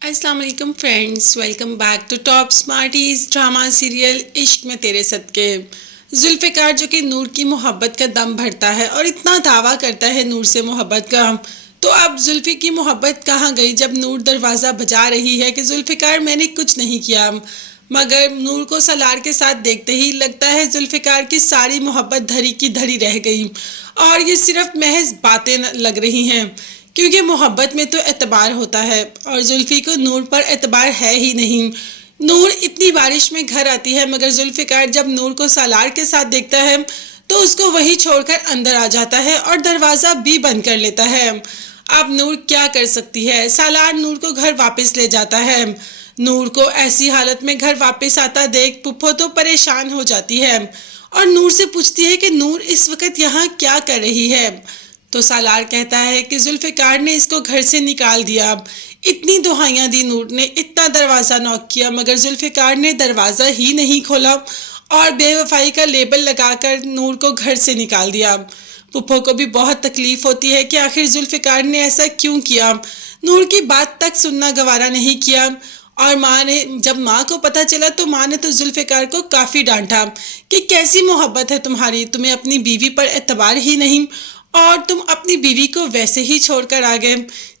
अस्सलाम वालेकुम friends, welcome back to top smarties drama serial इश्क में तेरे सदके। जुल्फ़िकार जो कि नूर की मोहब्बत का दम भरता है और इतना दावा करता है नूर से मोहब्बत का, तो अब जुल्फ़ी की मोहब्बत कहाँ गई जब नूर दरवाज़ा बजा रही है कि जुल्फ़िकार मैंने कुछ नहीं किया। मगर नूर को सलार के साथ देखते ही लगता है जुल्फ़िकार की सारी मोहब्बत धरी की धरी रह गई और ये सिर्फ महज बातें लग रही हैं, क्योंकि मोहब्बत में तो एतबार होता है और जुल्फ़ी को नूर पर एतबार है ही नहीं। नूर इतनी बारिश में घर आती है मगर जुल्फ़िकार जब नूर को सालार के साथ देखता है तो उसको वही छोड़कर अंदर आ जाता है और दरवाज़ा भी बंद कर लेता है। अब नूर क्या कर सकती है। सालार नूर को घर वापस ले जाता है। नूर को ऐसी हालत में घर वापस आता देख पुप्पो तो परेशान हो जाती है और नूर से पूछती है कि नूर इस वक्त यहाँ क्या कर रही है। तो सालार कहता है कि जुल्फ़िकार ने इसको घर से निकाल दिया। इतनी दुहाइयाँ दी नूर ने, इतना दरवाज़ा नॉक किया मगर जुल्फ़िकार ने दरवाज़ा ही नहीं खोला और बेवफाई का लेबल लगाकर नूर को घर से निकाल दिया। पुप्पो को भी बहुत तकलीफ होती है कि आखिर जुल्फ़िकार ने ऐसा क्यों किया। नूर की बात तक सुनना गवारा नहीं किया और जब माँ को पता चला तो माँ ने तो जुल्फ़िकार को काफ़ी डांटा कि कैसी मोहब्बत है तुम्हारी, तुम्हें अपनी बीवी पर एतबार ही नहीं और तुम अपनी बीवी को वैसे ही छोड़कर आ गए।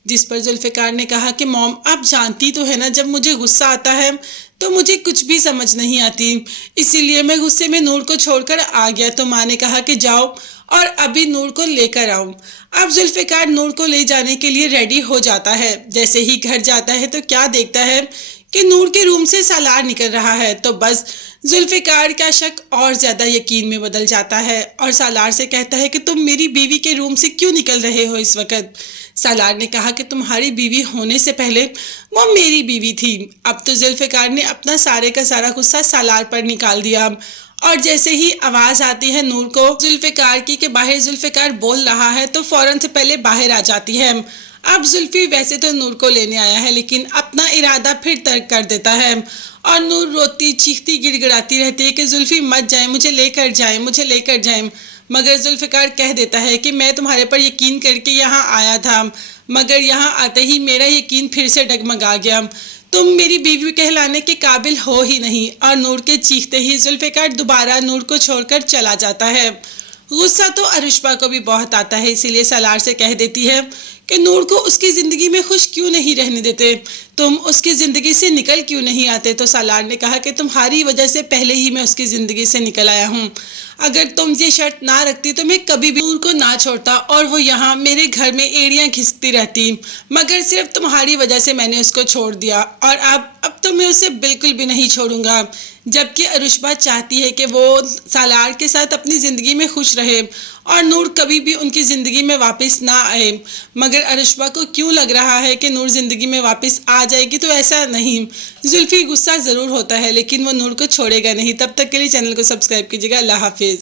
जिस पर जुल्फ़िकार ने कहा कि मॉम आप जानती तो है ना, जब मुझे गुस्सा आता है तो मुझे कुछ भी समझ नहीं आती, इसीलिए मैं गुस्से में नूर को छोड़कर आ गया। तो माँ ने कहा कि जाओ और अभी नूर को लेकर आओ। अब जुल्फ़िकार नूर को ले जाने के लिए रेडी हो जाता है। जैसे ही घर जाता है तो क्या देखता है कि नूर के रूम से सालार निकल रहा है। तो बस जुल्फ़िकार का शक और ज़्यादा यकीन में बदल जाता है और सालार से कहता है कि तुम मेरी बीवी के रूम से क्यों निकल रहे हो इस वक्त। सालार ने कहा कि तुम्हारी बीवी होने से पहले वो मेरी बीवी थी। अब तो जुल्फ़िकार ने अपना सारे का सारा गुस्सा सालार पर निकाल दिया और जैसे ही आवाज़ आती है नूर को जुल्फ़िकार की कि बाहर जुल्फ़िकार बोल रहा है तो फ़ौरन से पहले बाहर आ जाती है। अब जुल्फ़ी वैसे तो नूर को लेने आया है लेकिन अपना इरादा फिर तर्क कर देता है और नूर रोती चीखती गिड़गिड़ाती रहती है कि जुल्फ़ी मत जाए, मुझे लेकर जाए, मुझे लेकर जाए। मगर जुल्फ़िकार कह देता है कि मैं तुम्हारे पर यकीन करके यहाँ आया था मगर यहाँ आते ही मेरा यकीन फिर से डगमगा गया। तुम मेरी बीवी कहलाने के काबिल हो ही नहीं। और नूर के चीखते ही जुल्फ़िकार दोबारा नूर को छोड़कर चला जाता है। गुस्सा तो अरुष्बा को भी बहुत आता है, इसीलिए सालार से कह देती है कि नूर को उसकी ज़िंदगी में खुश क्यों नहीं रहने देते, तुम उसकी ज़िंदगी से निकल क्यों नहीं आते। तो सालार ने कहा कि तुम्हारी वजह से पहले ही मैं उसकी ज़िंदगी से निकल आया हूँ। अगर तुम ये शर्त ना रखती तो मैं कभी भी नूर को ना छोड़ता और वो यहाँ मेरे घर में एड़ियाँ खिसकती रहती, मगर सिर्फ तुम्हारी वजह से मैंने उसको छोड़ दिया और अब तो मैं उसे बिल्कुल भी नहीं छोड़ूंगा। जबकि अरुष्बा चाहती है कि वो सालार के साथ अपनी ज़िंदगी में खुश रहे और नूर कभी भी उनकी ज़िंदगी में वापस ना आए। मगर अरुष्बा को क्यों लग रहा है कि नूर ज़िंदगी में वापस आ जाएगी, तो ऐसा नहीं। जुल्फ़ी गुस्सा ज़रूर होता है लेकिन वो नूर को छोड़ेगा नहीं। तब तक के लिए चैनल को सब्सक्राइब कीजिएगा। अल्लाह हाफिज़।